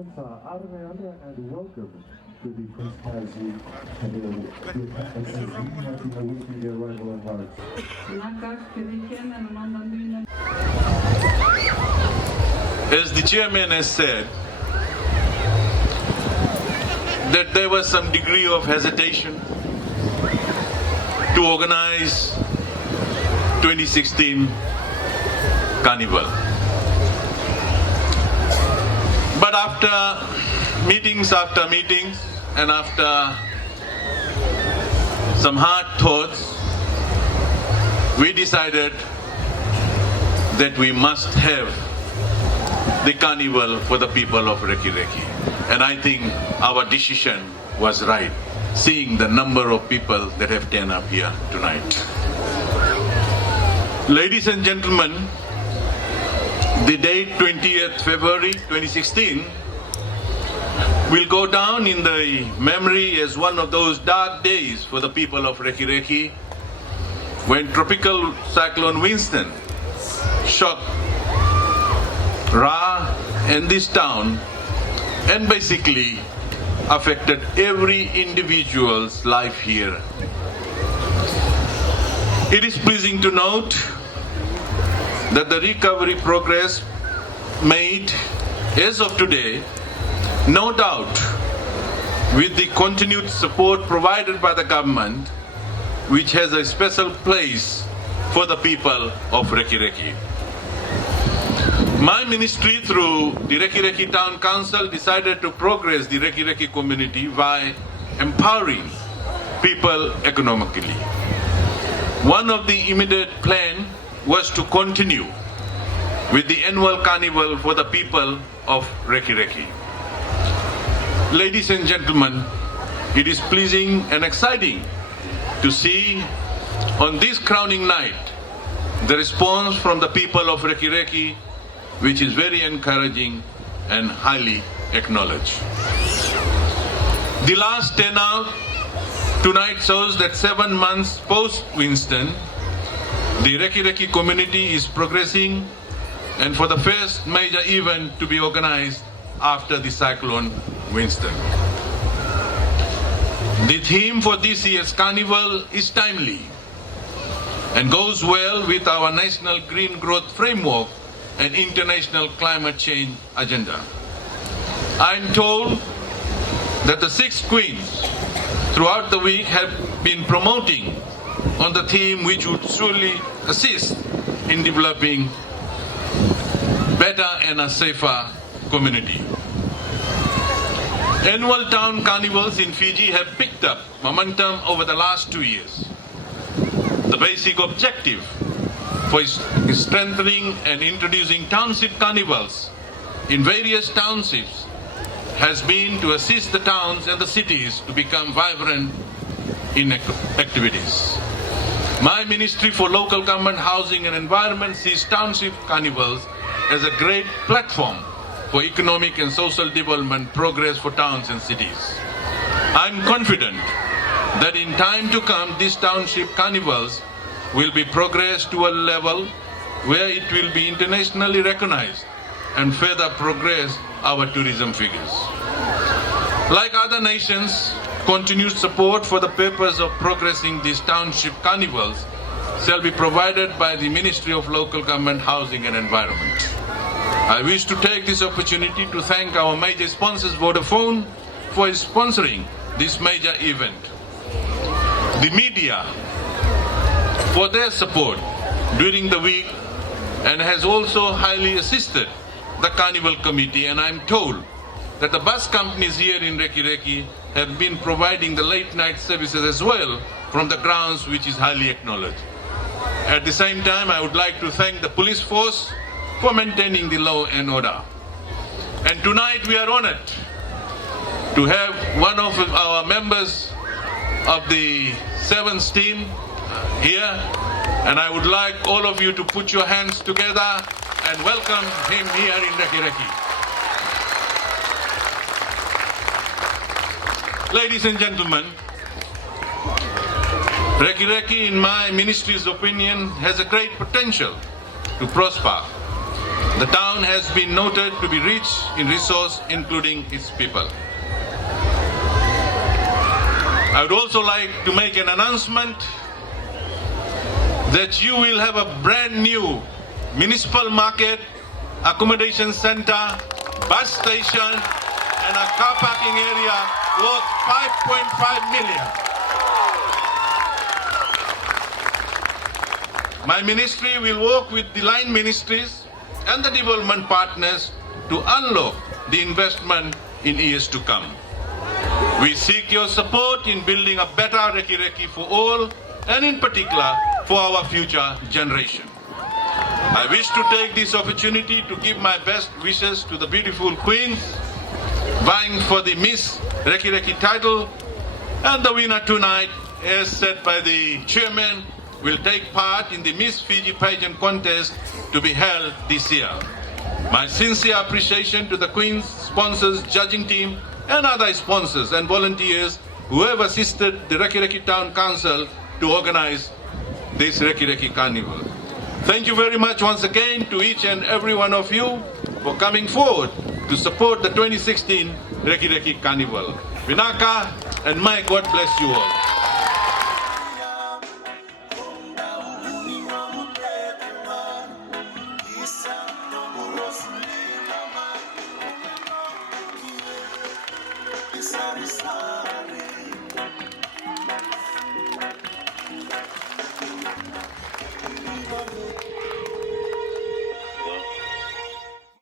Armeania and welcome to the Conspiracy and the arrival of ours. As the chairman has said, that there was some degree of hesitation to organize 2016 Carnival. But after meetings and after some hard thoughts, we decided that we must have the carnival for the people of Rakiraki. And I think our decision was right, seeing the number of people that have turned up here tonight. Ladies and gentlemen, the date 20th February 2016 will go down in the memory as one of those dark days for the people of Rakiraki when tropical cyclone Winston shocked Ra and this town and basically affected every individual's life here. It is pleasing to note that the recovery progress made as of today, no doubt with the continued support provided by the government, which has a special place for the people of Rakiraki. My ministry through the Rakiraki Town Council decided to progress the Rakiraki community by empowering people economically. One of the immediate plan was to continue with the annual carnival for the people of Rakiraki. Ladies and gentlemen, it is pleasing and exciting to see on this crowning night the response from the people of Rakiraki, which is very encouraging and highly acknowledged. The last turnout tonight shows that 7 months post-Winston, the Rakiraki community is progressing and for the first major event to be organized after the cyclone Winston. The theme for this year's carnival is timely and goes well with our National Green Growth Framework and International Climate Change Agenda. I am told that the 6 queens throughout the week have been promoting on the theme which would surely assist in developing better and a safer community. Annual town carnivals in Fiji have picked up momentum over the last 2 years. The basic objective for strengthening and introducing township carnivals in various townships has been to assist the towns and the cities to become vibrant in activities. My Ministry for Local Government, Housing and Environment sees township carnivals as a great platform for economic and social development progress for towns and cities. I'm confident that in time to come, these township carnivals will be progressed to a level where it will be internationally recognized and further progress our tourism figures. Like other nations, continued support for the purpose of progressing these township carnivals shall be provided by the Ministry of Local Government, Housing and Environment. I wish to take this opportunity to thank our major sponsors, Vodafone, for sponsoring this major event. The media for their support during the week and has also highly assisted the Carnival Committee, and I'm told that the bus companies here in Rakiraki have been providing the late night services as well from the grounds, which is highly acknowledged. At the same time, I would like to thank the police force for maintaining the law and order. And tonight we are honored to have one of our members of the 7th team here, and I would like all of you to put your hands together and welcome him here in Rakiraki. Ladies and gentlemen, Rakiraki, in my ministry's opinion, has a great potential to prosper. The town has been noted to be rich in resource, including its people. I would also like to make an announcement that you will have a brand new municipal market, accommodation center, bus station, and a car parking area worth 5.5 million. My ministry will work with the line ministries and the development partners to unlock the investment in years to come. We seek your support in building a better Rakiraki for all, and in particular for our future generation. I wish to take this opportunity to give my best wishes to the beautiful queens vying for the Miss Rakiraki title, and the winner tonight, as said by the chairman, will take part in the Miss Fiji pageant contest to be held this year. My sincere appreciation to the Queen's sponsors, judging team, and other sponsors and volunteers who have assisted the Rakiraki Town Council to organize this Rakiraki Carnival. Thank you very much once again to each and every one of you for coming forward to support the 2016 Rakiraki Carnival. Vinaka and my God bless you all.